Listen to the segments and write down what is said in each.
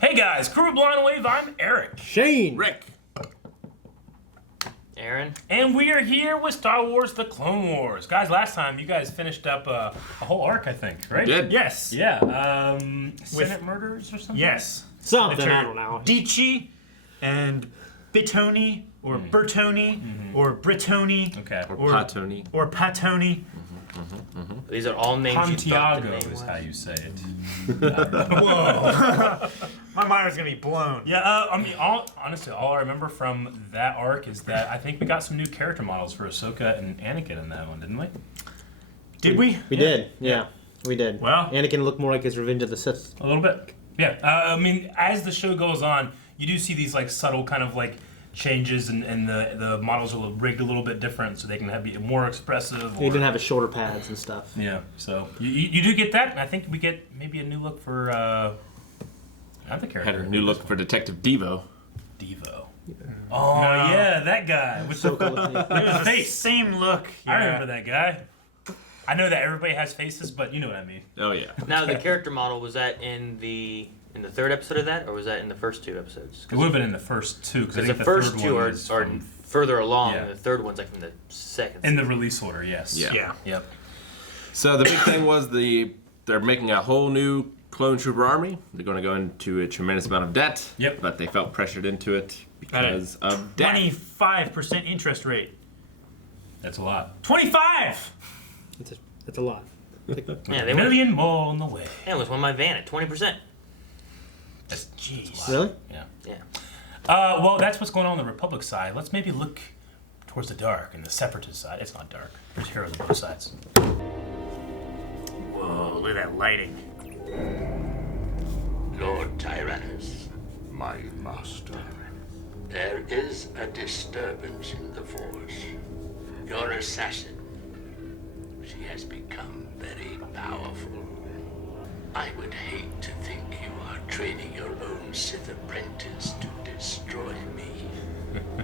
Hey guys, Crew of Blind Wave, I'm Eric. Shane. Rick. Aaron. And we are here with Star Wars The Clone Wars. Guys, last time you guys finished up a whole arc, I think, right? We did. Yes. Yeah, Senate murders or something? Yes. Something, I don't know. Dici and Bitoni or Bertoni or Britoni Okay. Or Patoni. or Patoni. These are all names you thought the Pontiago name is was. how you say it. Whoa. My mind was going to be blown. Yeah, I mean, honestly, all I remember from that arc is that I think we got some new character models for Ahsoka and Anakin in that one, didn't we? Did we? We did, yeah. We did. Well- Anakin looked more like his Revenge of the Sith. A little bit. Yeah, I mean, as the show goes on, you do see these like subtle kind of like changes, and the models are rigged a little bit different, so they can be more expressive. He didn't have his shoulder pads and stuff. Yeah, so you do get that, and I think we get maybe a new look for another character. Had a new look for Detective Devo. Devo. Oh yeah, that guy with the face. Same look. I remember that guy. I know that everybody has faces, but you know what I mean. Oh yeah. Now the character model, was that in the third episode of that, or was that in the first two episodes? It would have been in the first two, because I Because think the the first third two one are is from- further along, Yeah. and the third one's like from the second. in the release order. Yes. Yeah. Yeah. Yep. So the big thing was they're making a whole new clone trooper army. They're going to go into a tremendous amount of debt. Yep. But they felt pressured into it because of debt. 25% interest rate. That's a lot. 25! It's a lot. Yeah, A they went. million more on the way. Yeah, it was on my van at 20%. That's jeez. Really? Yeah. Yeah. Well, that's what's going on the Republic side. Let's maybe look towards the dark and the Separatist side. It's not dark. There's heroes on both sides. Whoa, look at that lighting. Lord Tyrannus, my master, there is a disturbance in the Force. Your assassin, she has become very powerful. I would hate to think you are training your own Sith apprentice to destroy me.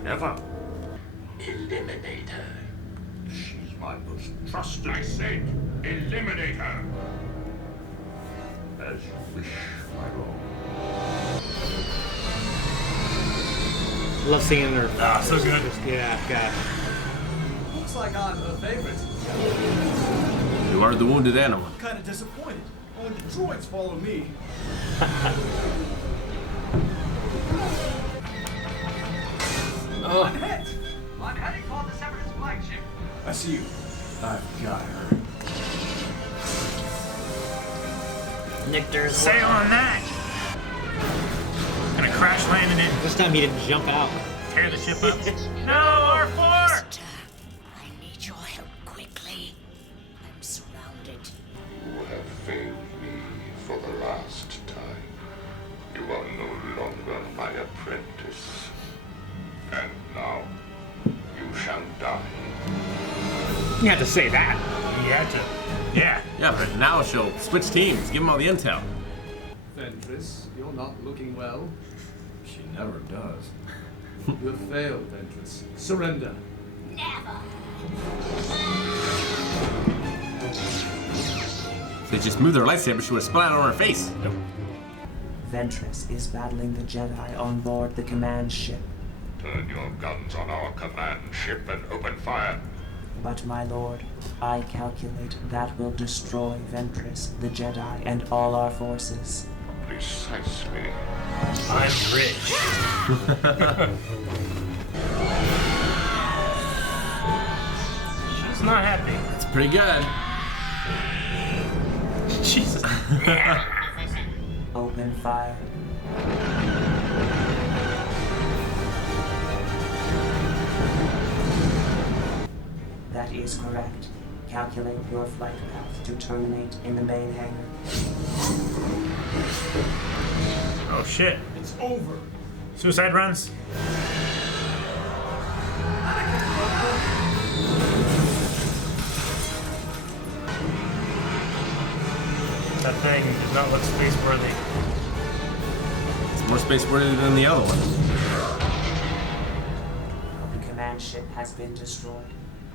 Never. Eliminate her. She's my most trusted. I said, eliminate her. As you wish, my lord. I love seeing her. Ah, so good. Yeah, God. Looks like I'm her favorite. You are the wounded animal. I'm kind of disappointed. Only the droids follow me. I'm hit. I'm heading for the Separatist flagship. I see you. I've got her. Nictors. Sail on that. Gonna crash land in it, This time he didn't jump out. tear the ship up. No, R4! I need your help quickly. I'm surrounded. You have failed me for the last time. You are no longer my apprentice. And now, you shall die. You had to say that. You had to. Yeah. Yeah, but now she'll switch teams. Give them all the intel. Ventress, you're not looking well. She never does. You have failed, Ventress. Surrender. If they just moved their lightsaber, she would have splattered on her face. Nope. Ventress is battling the Jedi on board the command ship. Turn your guns on our command ship and open fire. But my lord, I calculate that will destroy Ventress, the Jedi, and all our forces. Precisely. I'm rich. She's not happy. It's pretty good. Jesus. Open fire. That is correct. Calculate your flight path to terminate in the main hangar. Oh shit. It's over. Suicide runs. That thing does not look space worthy. It's more space worthy than the other one. The command ship has been destroyed.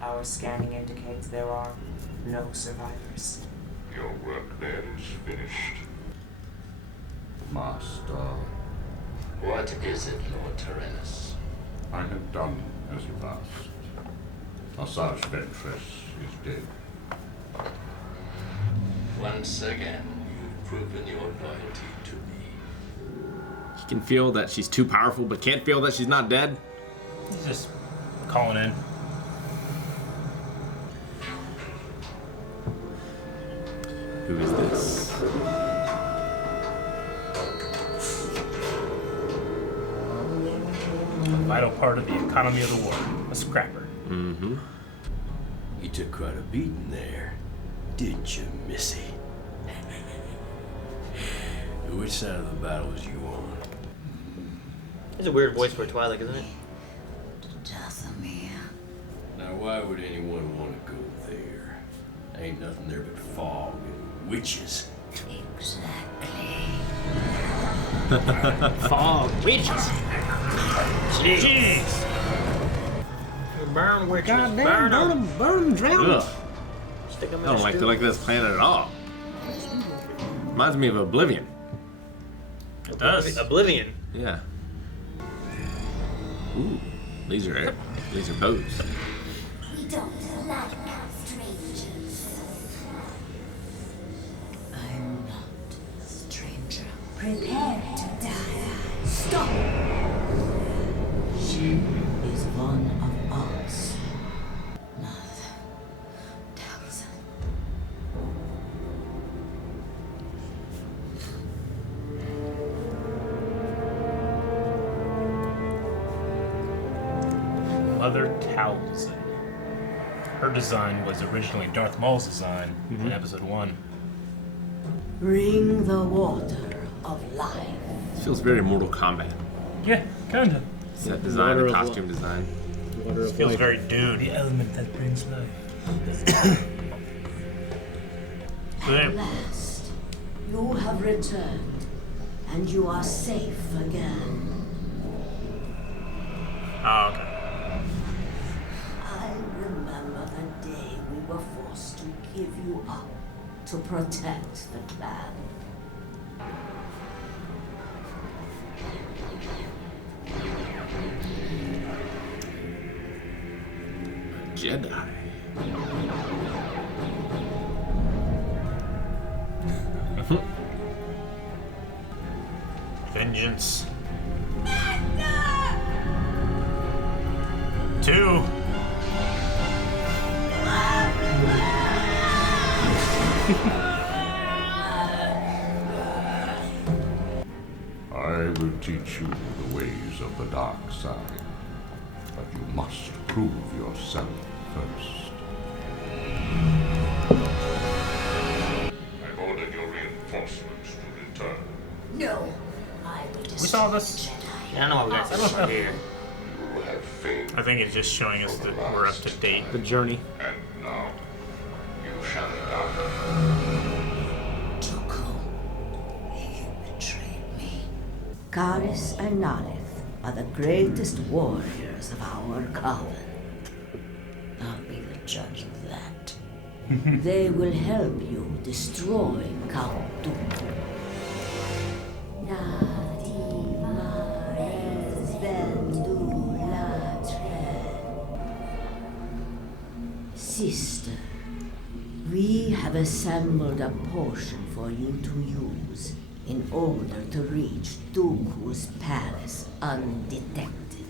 Our scanning indicates there are no survivors. Your work there is finished. Master. What is it, Lord Tyrannus? I have done as you've asked. Asajj Ventress is dead. Once again, you've proven your loyalty to me. He can feel that she's too powerful, but can't feel that she's not dead. He's just calling in. Who is this? A vital part of the economy of the war. A scrapper. Mm-hmm. You took quite a beating there, didn't you, Missy? Which side of the battle was you on? It's a weird voice for Twilight, isn't it? Now, why would anyone want to go there? Ain't nothing there but fog and witches. Fog, witches. Jeez. Burn witches. Goddamn, burn them. burn them, drown them. Ugh. Stick them I in don't a like stew. this planet at all. Reminds me of Oblivion. It does. Oblivion. Yeah. Ooh, laser bows. We don't like strangers. I'm not a stranger. Prepare to die. Stop! She is one of us. Mother tells us. Mother Talzin. Her design was originally Darth Maul's design in episode 1. Bring the water of life. Feels very Mortal Kombat. Yeah, kinda. Set design, Water the of costume design. Water of Feels life. very dude. The element that brings life. At last, you have returned, and you are safe again. Oh, okay. I remember the day we were forced to give you up to protect the clan. Jedi. Vengeance. 2. I will teach you the ways of the dark side. But you must prove yourself first. I ordered your reinforcements to return. No, I will We saw this. I don't know why we got this one here. You have failed, I think it's just showing us that we're up to date. The journey. and now you shall die. You betrayed me. Karis and Nalith are the greatest warriors of our coven. I'll be the judge of that. They will help you destroy Count Dooku. Sister, we have assembled a potion for you to use in order to reach Dooku's palace undetected.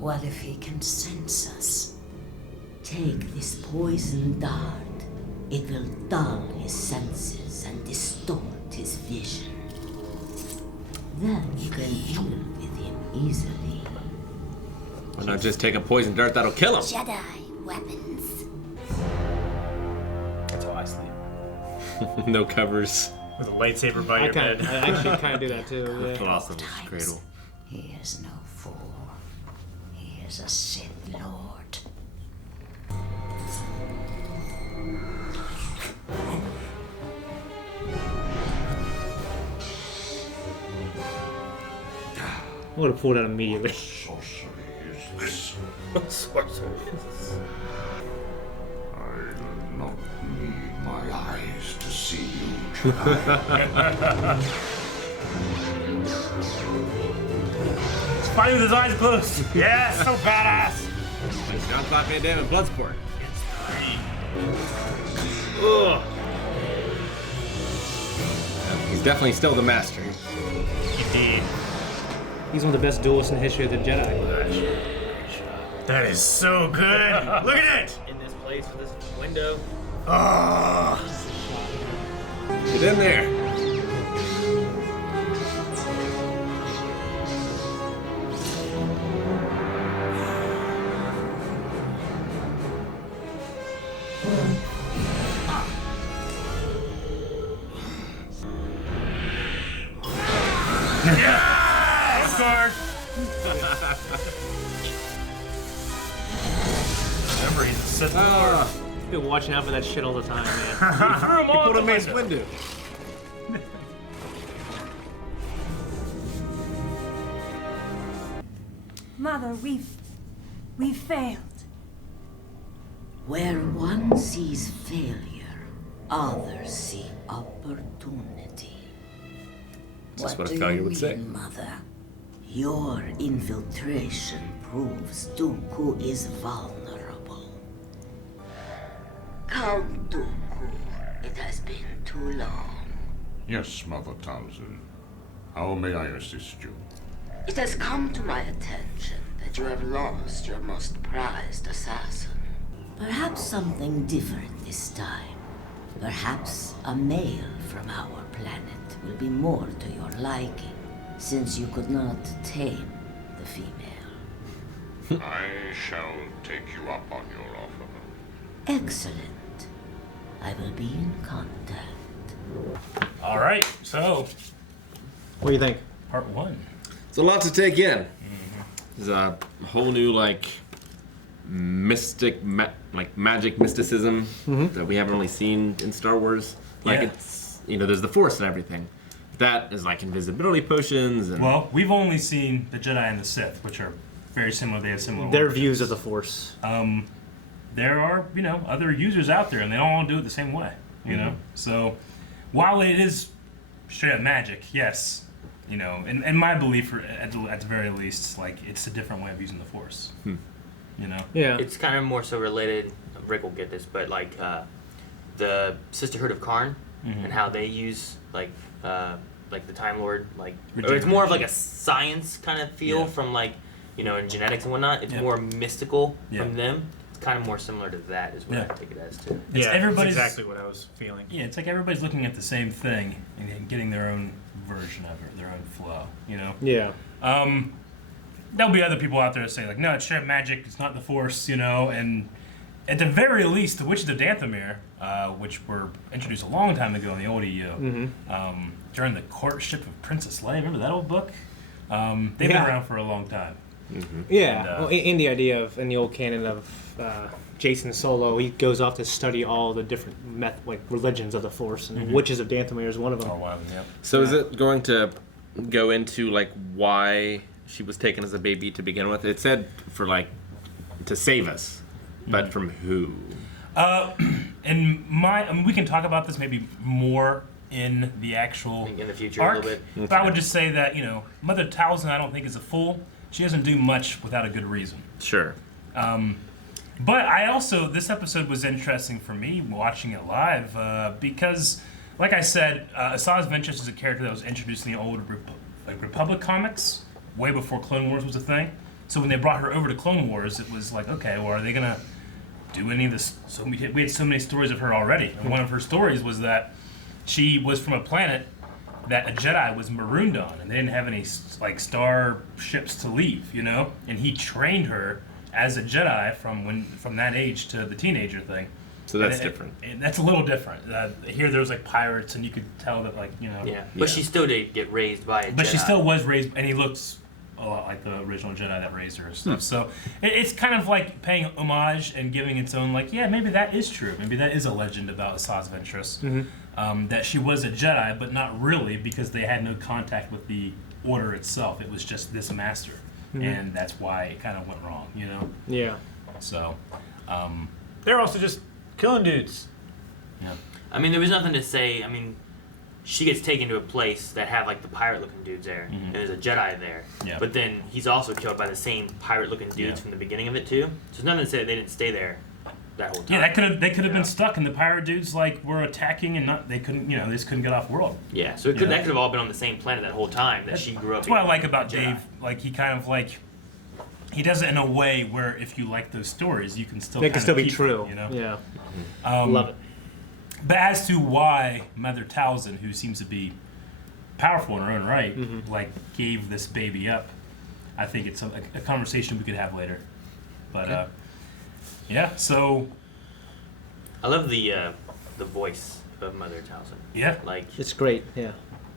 What if he can sense us? Take this poison dart. It will dull his senses and distort his vision. Then you can deal with him easily. Why not just take a poison dart that'll kill him? Jedi weapons. That's how I sleep. No covers. With a lightsaber by I your kind bed. I actually kind of do that too. Yeah. Awesome. Cradle. He is no fool. He is a Sith Lord. I would have pulled out immediately. Sorcery is this. Sorcery. I do not need my eyes to see you, Jedi. He's fighting with his eyes closed. Yeah, so badass. John Clark Van Damme and Bloodsport. Ugh. He's definitely still the master. Indeed. He's one of the best duelists in the history of the Jedi. That is so good. Look at it. In this place with this window. Oh. Get in there. Yes! Of course. Remember, he's a Sith Lord. Been watching out for that shit all the time, man. He threw him all Put out a the Mace window. Windu. Mother, we've failed. Where one sees failure, others see opportunity. That's what a do failure you would say. mean, Mother? Your infiltration proves Dooku is vulnerable. Count Dooku, it has been too long. Yes, Mother Talzin. How may I assist you? It has come to my attention that you have lost your most prized assassin. Perhaps something different this time. Perhaps a male from our planet will be more to your liking, since you could not tame the female. I shall take you up on your offer. Excellent. I will be in contact. All right, so What do you think? part 1. It's a lot to take in. There's a whole new mystic, magic mysticism that we haven't really seen in Star Wars. Like Yeah. it's there's the Force and everything. That is like invisibility potions and Well, we've only seen the Jedi and the Sith, which are very similar. They have similar. Their origins. views of the Force. There are other users out there, and they don't all do it the same way. You know, so while it is straight up magic, yes, in my belief, at the very least, like it's a different way of using the Force. Yeah. It's kind of more so related. Rick will get this, but the Sisterhood of Karn and how they use like the Time Lord, or it's more of like a science kind of feel from in genetics and whatnot. It's more mystical from them. It's kind of more similar to that, is what I take it as too. It's everybody's exactly what I was feeling. Yeah, it's like everybody's looking at the same thing and getting their own version of it, their own flow. Yeah. There'll be other people out there that say no, it's straight magic. It's not the Force, and at the very least, the Witches of Dathomir, which were introduced a long time ago in the old EU, during the courtship of Princess Leia. Remember that old book? They've been around for a long time. Yeah. And, in the idea of, in the old canon of Jason Solo, he goes off to study all the different religions of the Force, and Witches of Dathomir is one of them. Oh, wow, yeah. So is it going to go into why she was taken as a baby to begin with? It said for to save us, but from who? We can talk about this maybe more in the actual In the future arc, a little bit. but I would just say that Mother Talzin I don't think is a fool. She doesn't do much without a good reason. Sure. But I also, this episode was interesting for me watching it live because, like I said, Asajj Ventress is a character that was introduced in the old Republic comics way before Clone Wars was a thing. So when they brought her over to Clone Wars, it was like, okay, well, are they gonna do any of this? So we had so many stories of her already, and one of her stories was that she was from a planet that a Jedi was marooned on, and they didn't have any star ships to leave, and he trained her as a Jedi from that age to the teenager thing. So that's different. That's a little different. Here there was pirates, and you could tell that Yeah, but she still did get raised by a Jedi. But she still was raised, and he looks a lot like the original Jedi that raised her and stuff. So it's kind of like paying homage and giving its own maybe that is true. Maybe that is a legend about Asajj Ventress. That she was a Jedi, but not really, because they had no contact with the Order itself. It was just this master, and that's why it kind of went wrong, Yeah. So, They're also just killing dudes. yeah. I mean, there was nothing to say. I mean, she gets taken to a place that have like the pirate-looking dudes there, and there's a Jedi there. Yeah. But then he's also killed by the same pirate-looking dudes from the beginning of it too. So there's nothing to say that they didn't stay there that whole time. Yeah, they could have been stuck, and the pirate dudes like were attacking, and they couldn't, they just couldn't get off world. Yeah, so that could have all been on the same planet that whole time that she grew up. That's what I like about Dave. Like he kind of like he does it in a way where if you like those stories, you can still They can still be keep true. Them, Yeah. Love it. But as to why Mother Talzin, who seems to be powerful in her own right, like gave this baby up, I think it's a conversation we could have later. But yeah, so I love the voice of Mother Talzin. Yeah, like it's great. Yeah,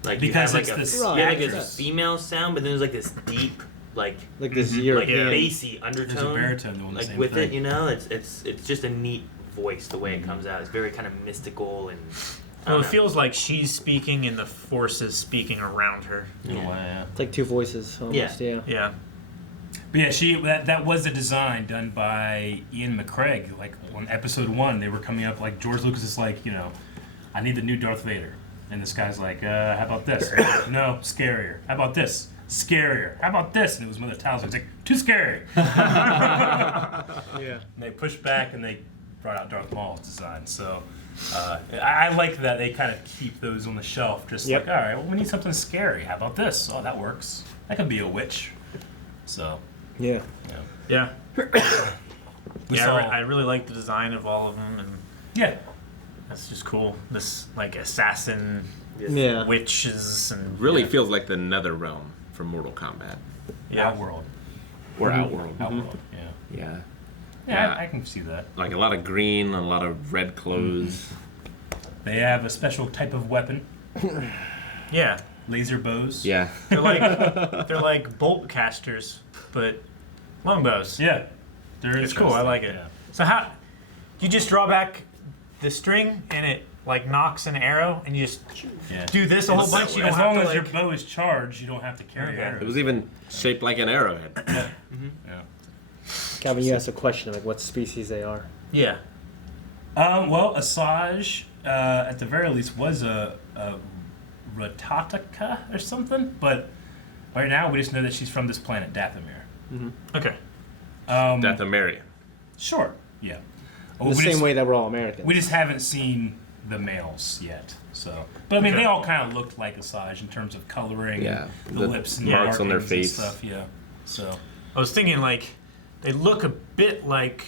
like because you it's have like this a female sound, but then there's like this deep like this bassy undertone. There's a baritone doing the like same with thing. it, it's just a neat voice the way it comes out. It's very kind of mystical and. Well, it feels like she's speaking and the force is speaking around her. Yeah. It's like two voices almost. Yeah. But yeah, that was a design done by Ian McCraig. Like on episode 1, they were coming up like George Lucas is like, I need the new Darth Vader, and this guy's like, how about this? No, scarier. How about this? Scarier. How about this? And it was Mother Talzin. It's like too scary. Yeah. And they pushed back and they brought out Darth Maul's design. So I like that they kind of keep those on the shelf. Just like, all right, well, we need something scary. How about this? Oh, that works. That could be a witch. So. Yeah. Yeah. We Yeah, saw- I really like the design of all of them, and yeah, that's just cool. This like assassin, Yeah. witches, and Really feels like the Nether Realm from Mortal Kombat. Outworld. Or Outworld. Outworld. Yeah. Yeah, I can see that. Like a lot of green, a lot of red clothes. They have a special type of weapon. Yeah. Laser bows. Yeah. they're like bolt casters, but longbows. Yeah, it's cool. I like it. Yeah. So how you just draw back the string and it like knocks an arrow, and you just do this a whole bunch. You don't as have long to as your like. bow is charged, you don't have to carry arrows. It was even shaped like an arrowhead. Yeah. Calvin, you asked a question like what species they are. Yeah. Well, Asajj, at the very least, was a Rattata or something, but right now we just know that she's from this planet, Dathomir. Okay. Dathomirian. Sure. Yeah. The same way that we're all Americans. We just haven't seen the males yet. So, but I mean, they all kind of looked like Asajj in terms of coloring, Yeah. the The lips and marks on their markings and face. stuff. Yeah. So. I was thinking like they look a bit like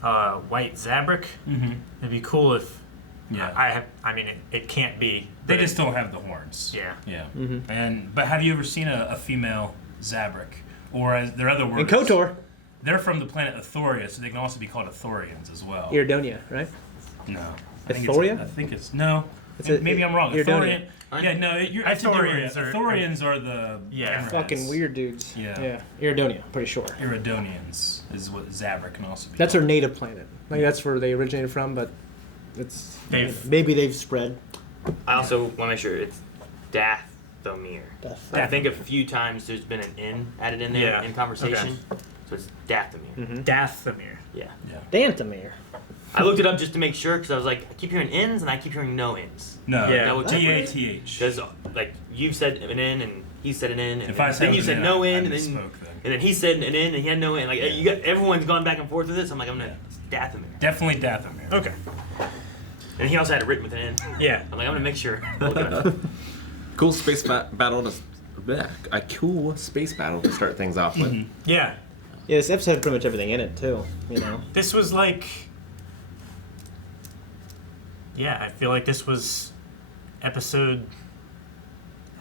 white Zabrak. Mm-hmm. It'd be cool if. Yeah. I mean, it can't be. They but just don't have the horns. Yeah. Yeah. But have you ever seen a female Zabrak? Or as their other words? And KOTOR. They're from the planet Athoria, so they can also be called Athorians as well. Iridonia, right? No. Athoria? I think it's no. It's Maybe I'm wrong. Iridonia. Athorian. Yeah, no. Athorians are the hammerheads. Fucking weird dudes. Yeah. Iridonia, pretty sure. Iridonians is what Zabrak can also be. That's their native planet. Like that's where they originated from, but it's maybe they've spread. I also want to make sure it's Dathomir. I think a few times there's been an N added in there in conversation. So it's Dathomir. Dathomir. Yeah. Dathomir. I looked it up just to make sure because I was like, I keep hearing N's and I keep hearing no N's. No. Yeah. T-A-T-H. Because like you've said an N and he said an N and If I said then you an said N, no I N misspoke and then he said an N and he had no N. Like you got everyone's gone back and forth with this. I'm like I'm gonna it's Dathomir. Definitely Dathomir. Okay. And he also had it written with an N. Yeah. I'm like I'm gonna make sure. Look it up. Cool space battle to a cool space battle to start things off with. Yeah. Yeah, this episode had pretty much everything in it too. This was like. Yeah, I feel like this was episode.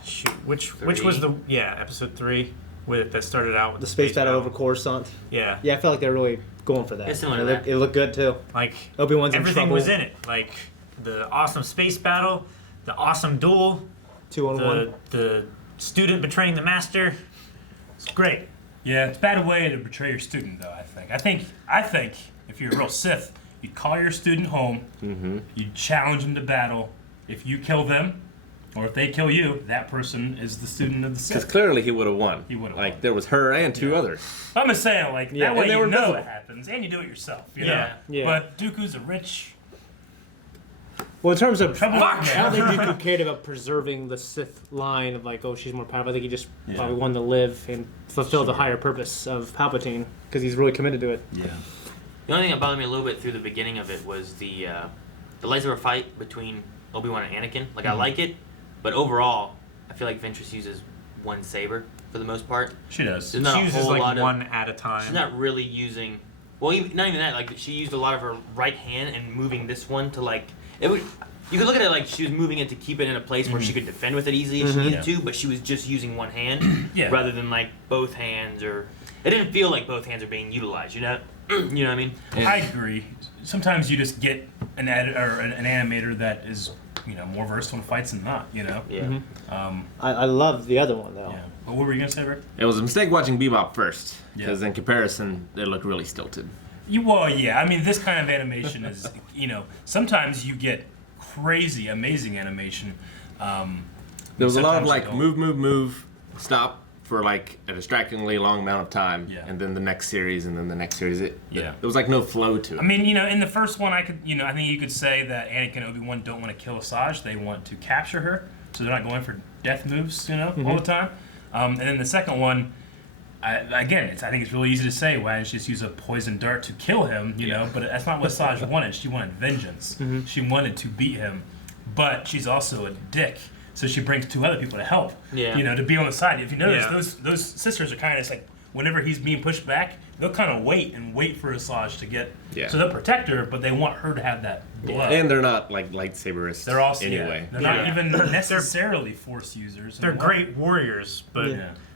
Shoot, which was the episode 3 that started out with The space battle over Coruscant. Yeah. Yeah, I felt like they're really going for that. It's similar to that. It looked good too. Like Obi-Wan's in everything trouble. was in it. Like the awesome space battle, the awesome duel, 2-on-1. the student betraying the master. It's great. Yeah, it's a bad way to betray your student, though. I think if you're a real Sith, you'd call your student home. Mm-hmm. You'd challenge them to battle. If you kill them, or if they kill you, that person is the student of the Sith. Because clearly he would have won. He would have Like there was her and two others. I'm just saying, like Yeah, that way and they you were know invisible. what happens, and you do it yourself. You Yeah. know? Yeah. But Dooku's a rich Well, in terms of, Trouble I with don't think man. Dooku cared about preserving the Sith line of like, oh, she's more powerful. I think he just probably wanted to live and fulfill the higher purpose of Palpatine because he's really committed to it. Yeah. The only thing that bothered me a little bit through the beginning of it was the lightsaber fight between Obi-Wan and Anakin. Like, I like it, but overall, I feel like Ventress uses one saber for the most part. She does. There's not She a uses whole like lot of, one at a time. She's not really using. Well, not even that. Like, she used a lot of her right hand and moving this one to like it would. You could look at it like she was moving it to keep it in a place where she could defend with it easily if she needed to, but she was just using one hand rather than like both hands. Or it didn't feel like both hands are being utilized. You know what I mean? I agree. Sometimes you just get an animator that is, more versed in fights than not. Yeah. Mm-hmm. I love the other one though. Yeah. Well, what were you gonna say, Rick? It was a mistake watching Bebop first, because in comparison, it looked really stilted. I mean, this kind of animation is, sometimes you get crazy, amazing animation. There was a lot of like move, stop for like a distractingly long amount of time, and then the next series, and then the next series. It was like no flow to it. I mean, in the first one, I think you could say that Anakin and Obi-Wan don't want to kill Asajj; they want to capture her, so they're not going for death moves, all the time. And then the second one, I think it's really easy to say, why didn't she just use a poison dart to kill him, but that's not what Asajj wanted. She wanted vengeance. She wanted to beat him, but she's also a dick, so she brings two other people to help, to be on the side. If you notice, those sisters are kind of like, whenever he's being pushed back, they'll kind of wait for Asajj to get, so they'll protect her, but they want her to have that blood. And they're not like lightsaberists. They're also anyway. They're not even necessarily Force users. They're great warriors, but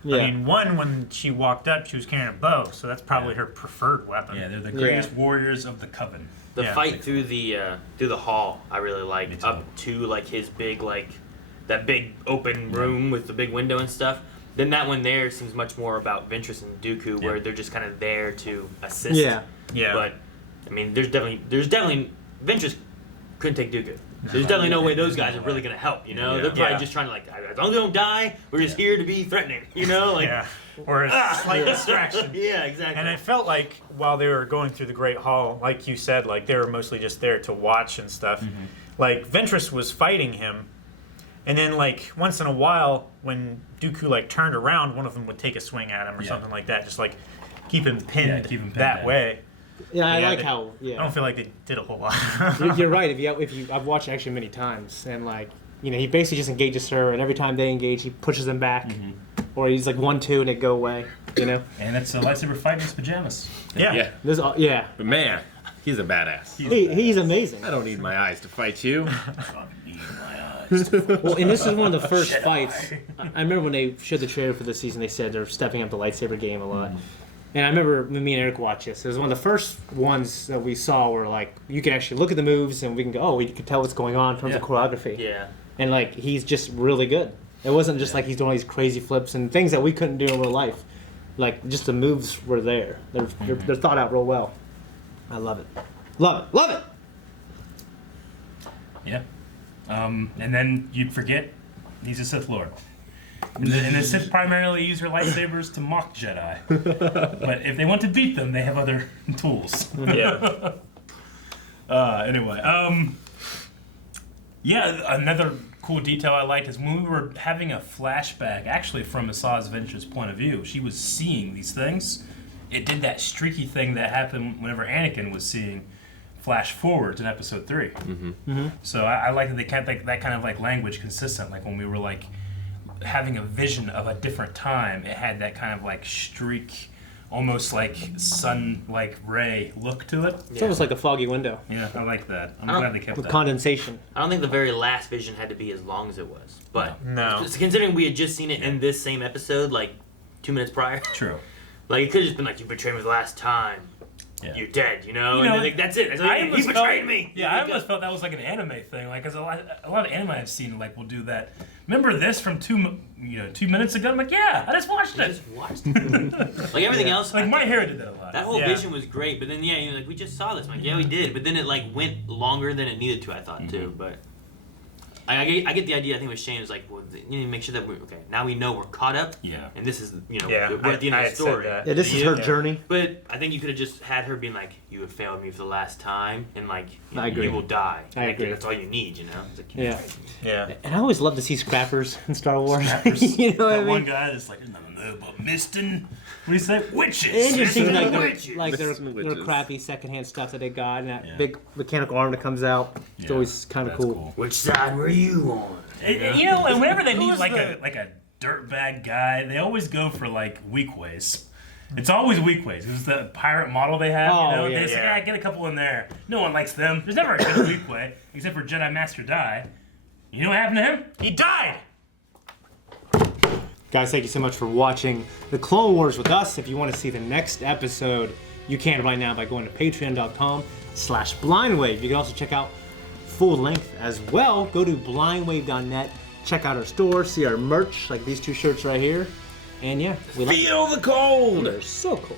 I mean, when she walked up, she was carrying a bow, so that's probably her preferred weapon. Yeah, they're the greatest warriors of the Coven. The fight through the hall, I really liked. Up to like his big that big open room with the big window and stuff. Then that one there seems much more about Ventress and Dooku, where they're just kind of there to assist. Yeah. But I mean, there's definitely Ventress couldn't take Dooku. There's definitely no way those guys are really gonna help. They're probably just trying to as long as they don't die, we're just here to be threatening. Or a slight distraction. Yeah, exactly. And it felt like while they were going through the Great Hall, like you said, like they were mostly just there to watch and stuff. Like Ventress was fighting him, and then like once in a while, when Dooku like turned around, one of them would take a swing at him or something like that, just like keep him pinned, that way. Yeah, I like how. Yeah. I don't feel like they did a whole lot. You're right. I've watched it actually many times, and like he basically just engages her, and every time they engage, he pushes them back, or he's like 1-2 and they go away. And it's a lightsaber fight in his pajamas. Yeah. But man, he's a badass. He's amazing. I don't need my eyes to fight you. Well, and this is one of the first fights. I remember when they showed the trailer for this season, they said they're stepping up the lightsaber game a lot. And I remember when me and Eric watched this. It was one of the first ones that we saw where like you can actually look at the moves and we can go, we can tell what's going on in terms of choreography. Yeah. And like he's just really good. It wasn't just like he's doing all these crazy flips and things that we couldn't do in real life. Like just the moves were there. They're thought out real well. I love it. Love it. Yeah. And then you'd forget he's a Sith Lord. And the Sith primarily use their lightsabers to mock Jedi. But if they want to beat them, they have other tools. Yeah. Anyway, another cool detail I liked is when we were having a flashback, actually from Asajj Ventress's point of view, she was seeing these things. It did that streaky thing that happened whenever Anakin was seeing flash forwards in Episode 3. So I like that they kept that kind of like language consistent. Like when we were like having a vision of a different time, it had that kind of like streak, almost like sun like ray look to it. It's almost like a foggy window. Yeah, I like that. I'm glad they kept with that. condensation. I don't think the very last vision had to be as long as it was, but no. Considering we had just seen it in this same episode, like 2 minutes prior. True. Like it could have just been like, you betrayed me the last time. Yeah. You're dead, and like that's it. That's he betrayed me. Yeah, I almost felt that was like an anime thing, like because a lot of anime I've seen like will do that. Remember this from 2 minutes ago? I'm like, yeah, I just watched it. Like everything else, like my hair did that a lot. That whole vision was great, but then like we just saw this. I'm like, yeah, we did, but then it like went longer than it needed to. I thought too, but I get the idea. I think with Shane is like, well, you need to make sure that now we know we're caught up. Yeah. And this is, we're Yeah, at the end I of had the said story. that. Yeah, this is her journey. But I think you could have just had her being like, you have failed me for the last time, and like, I agree. you will die. I agree. That's all you need, you know? It's like, Yeah. Yeah. And I always love to see scrappers in Star Wars. Scrappers. You know what I That mean? one guy that's like, there's nothing there but misting. What do you say? Witches. It just seems like Witches. their crappy secondhand stuff that they got, and that Yeah. big mechanical arm that comes out. It's always kind of cool. Which side were you on? You know, and whenever they Who need was like the- a dirtbag guy, they always go for like weak ways. It's always weak ways. It was the pirate model they have. Oh, You know, yeah. they say, Yeah. get a couple in there. No one likes them. There's never a good weak way, except for Jedi Master Die. You know what happened to him? He died. Guys, thank you so much for watching the Clone Wars with us. If you want to see the next episode, you can right now by going to patreon.com/blindwave. You can also check out full length as well. Go to blindwave.net, check out our store, see our merch, like these two shirts right here. And yeah, we Feel the cold! They're so cool.